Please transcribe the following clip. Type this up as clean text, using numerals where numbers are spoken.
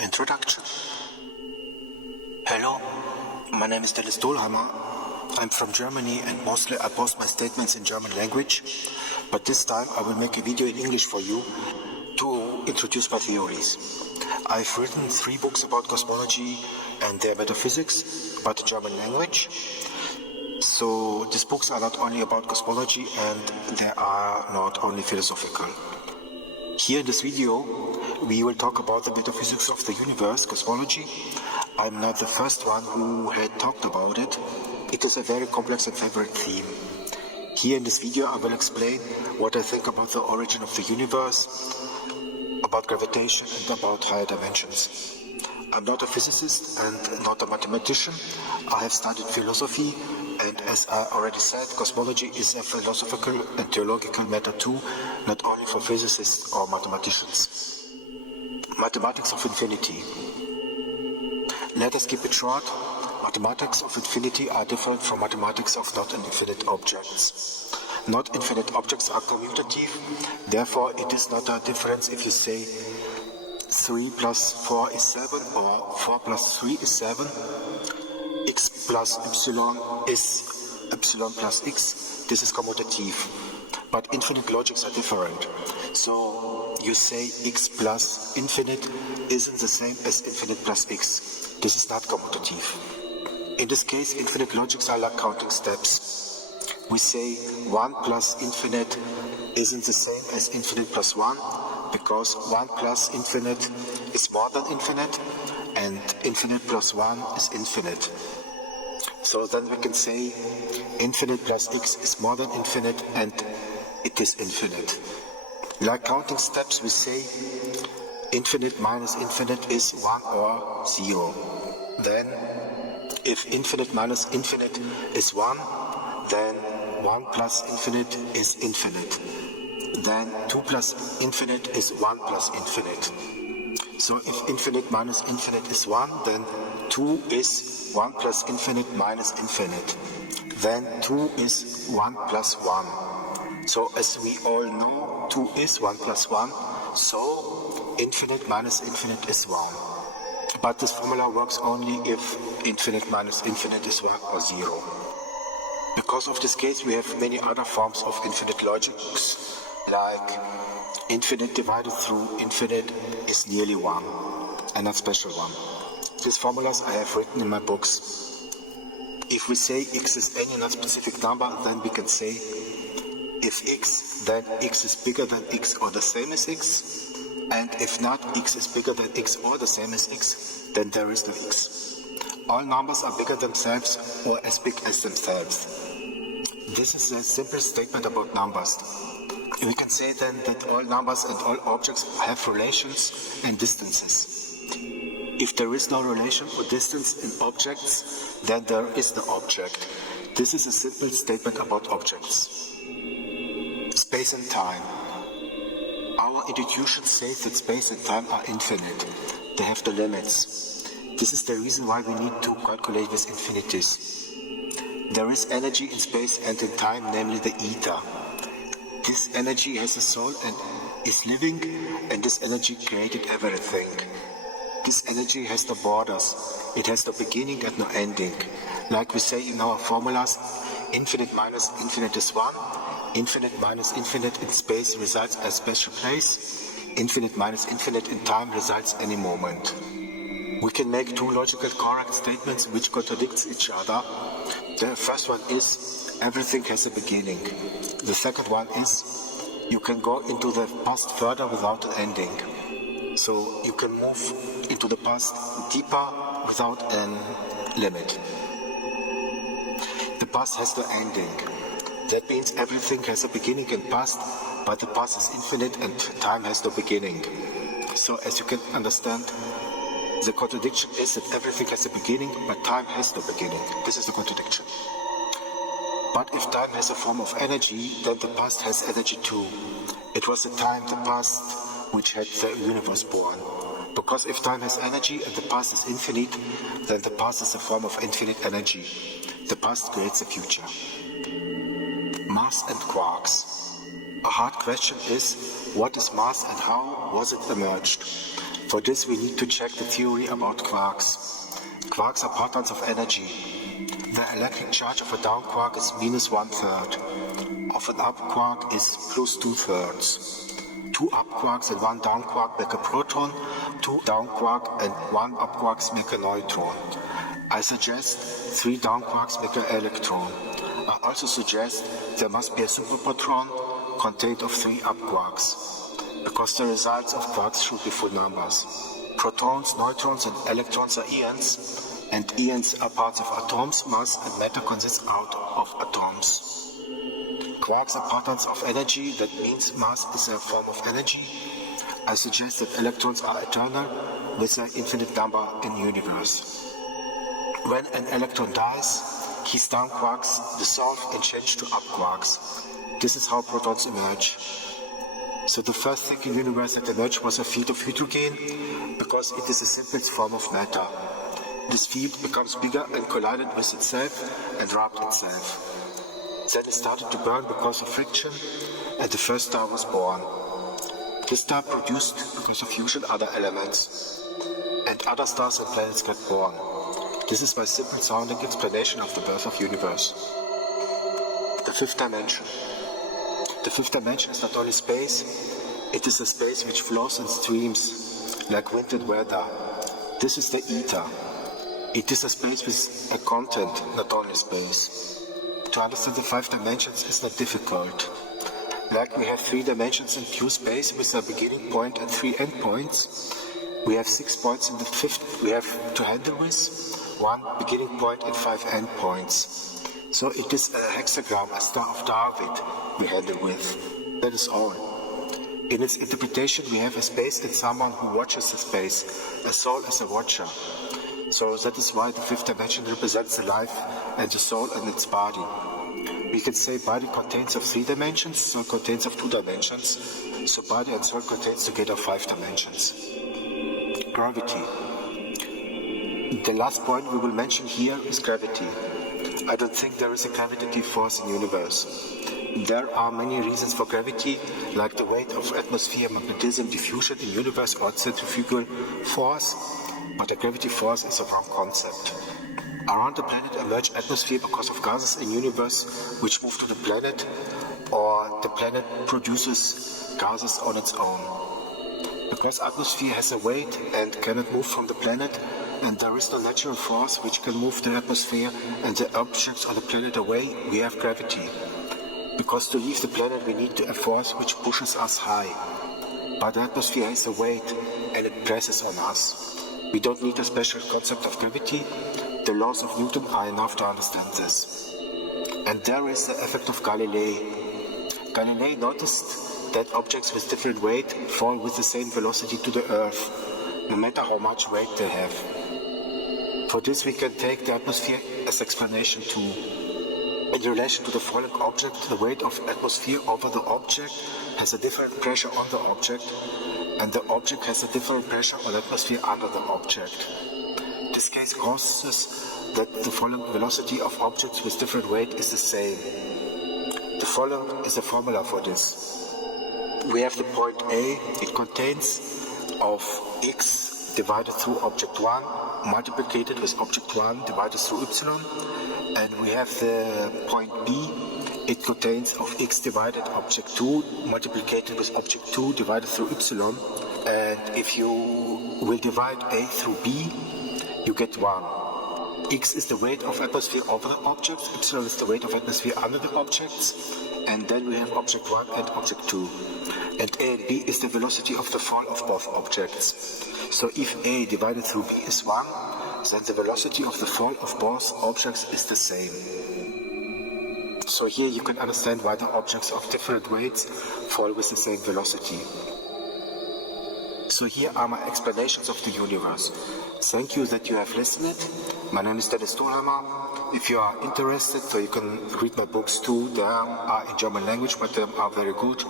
Introduction. Hello, my name is Denis Dolheimer. I'm from Germany and mostly I post my statements in German language, but this time I will make a video in English for you to introduce my theories. I've written 3 books about cosmology and their metaphysics, but in German language. So these books are not only about cosmology and they are not only philosophical. Here in this video, we will talk about the metaphysics of the universe, cosmology. I'm not the first one who had talked about it. It is a very complex and favorite theme. Here in this video, I will explain what I think about the origin of the universe, about gravitation and about higher dimensions. I'm not a physicist and not a mathematician. I have studied philosophy, and as I already said, cosmology is a philosophical and theological matter too, not only for physicists or mathematicians. Mathematics of infinity. Let us keep it short. Mathematics of infinity are different from mathematics of not infinite objects. Not infinite objects are commutative, therefore it is not a difference if you say 3 plus 4 is 7 or 4 plus 3 is 7. X plus epsilon is epsilon plus x. This is commutative. But infinite logics are different. So you say x plus infinite isn't the same as infinite plus x. This is not commutative. In this case, infinite logics are like counting steps. We say 1 plus infinite isn't the same as infinite plus 1, because 1 plus infinite is more than infinite, and infinite plus 1 is infinite. So then we can say infinite plus x is more than infinite, and it is infinite. Like counting steps, we say infinite minus infinite is 1 or 0. Then, if infinite minus infinite is 1, then 1 plus infinite is infinite. Then 2 plus infinite is 1 plus infinite. So if infinite minus infinite is 1, then 2 is 1 plus infinite minus infinite. Then 2 is 1 plus 1. So as we all know, 2 is 1 plus 1. So infinite minus infinite is 1. But this formula works only if infinite minus infinite is 1 or 0. Because of this case, we have many other forms of infinite logics, like infinite divided through infinite is nearly 1, and not special 1. These formulas I have written in my books. If we say x is any non-specific number, then we can say if x, then x is bigger than x or the same as x. And if not, x is bigger than x or the same as x, then there is no x. All numbers are bigger themselves or as big as themselves. This is a simple statement about numbers. We can say then that all numbers and all objects have relations and distances. If there is no relation or distance in objects, then there is no object. This is a simple statement about objects. Space and time. Our intuition says that space and time are infinite. They have the limits. This is the reason why we need to calculate with infinities. There is energy in space and in time, namely the ether. This energy has a soul and is living, and this energy created everything. This energy has no borders. It has no beginning and no ending. Like we say in our formulas, infinite minus infinite is 1. Infinite minus infinite in space resides as special place. Infinite minus infinite in time resides any moment. We can make 2 logical correct statements which contradict each other. The first one is everything has a beginning. The second one is you can go into the past further without an ending. So you can move into the past deeper without an limit. The past has no ending. That means everything has a beginning and past, but the past is infinite and time has no beginning. So as you can understand, the contradiction is that everything has a beginning, but time has no beginning. This is the contradiction. But if time has a form of energy, then the past has energy too. It was the time, the past, which had the universe born. Because if time has energy and the past is infinite, then the past is a form of infinite energy. The past creates the future. Mass and quarks. A hard question is, what is mass and how was it emerged? For this we need to check the theory about quarks. Quarks are partons of energy. The electric charge of a down quark is -1/3. Of an up quark is +2/3. 2 up quarks and 1 down quark make a proton, 2 down quark and 1 up quarks make a neutron. I suggest 3 down quarks make an electron. I also suggest there must be a superpatron contained of 3 up quarks, because the results of quarks should be full numbers. Protons, neutrons and electrons are ions, and ions are parts of atoms. Mass and matter consist out of atoms. Quarks are partons of energy, that means mass is a form of energy. I suggest that electrons are eternal with an infinite number in the universe. When an electron dies, his down quarks dissolve and change to up quarks. This is how protons emerge. So the first thing in the universe that emerged was a field of hydrogen, because it is the simplest form of matter. This field becomes bigger and collided with itself and wrapped itself. Then it started to burn because of friction, and the first star was born. This star produced because of fusion other elements, and other stars and planets get born. This is my simple sounding explanation of the birth of the universe. The fifth dimension. The fifth dimension is not only space, it is a space which flows in streams, like wind and weather. This is the ether. It is a space with a content, not only space. To understand the 5 dimensions is not difficult. Like we have 3 dimensions in pure space with a beginning point and 3 endpoints, we have 6 points in the fifth we have to handle with, 1 beginning point and 5 endpoints. So it is a hexagram, a Star of David, we handle with. That is all. In its interpretation, we have a space and someone who watches the space, a soul as a watcher. So that is why the fifth dimension represents the life and the soul and its body. We can say body contains of 3 dimensions, soul contains of 2 dimensions. So body and soul contains together 5 dimensions. Gravity. The last point we will mention here is gravity. I don't think there is a gravitative force in the universe. There are many reasons for gravity, like the weight of atmosphere, magnetism, diffusion in the universe, or centrifugal force. But the gravity force is a wrong concept. Around the planet emerge atmosphere because of gases in the universe which move to the planet, or the planet produces gases on its own. Because atmosphere has a weight and cannot move from the planet, and there is no natural force which can move the atmosphere and the objects on the planet away, we have gravity. Because to leave the planet we need a force which pushes us high. But the atmosphere has a weight and it presses on us. We don't need a special concept of gravity. The laws of Newton are enough to understand this. And there is the effect of Galilei. Galilei noticed that objects with different weight fall with the same velocity to the Earth, no matter how much weight they have. For this we can take the atmosphere as explanation too. In relation to the falling object, the weight of atmosphere over the object has a different pressure on the object, and the object has a different pressure on atmosphere under the object. This case causes that the falling velocity of objects with different weight is the same. The following is a formula for this. We have the point A, it contains of x divided through object 1, multiplied with object 1 divided through y, and we have the point B, it contains of x divided object 2 multiplied with object 2 divided through y, and if you will divide A through B, you get 1. X is the weight of atmosphere over the objects, y is the weight of atmosphere under the objects, and then we have object 1 and object 2. And A and B is the velocity of the fall of both objects. So if A divided through B is 1, then the velocity of the fall of both objects is the same. So here you can understand why the objects of different weights fall with the same velocity. So here are my explanations of the universe. Thank you that you have listened. My name is Denis Dolheimer. If you are interested, so you can read my books too. They are in German language, but they are very good.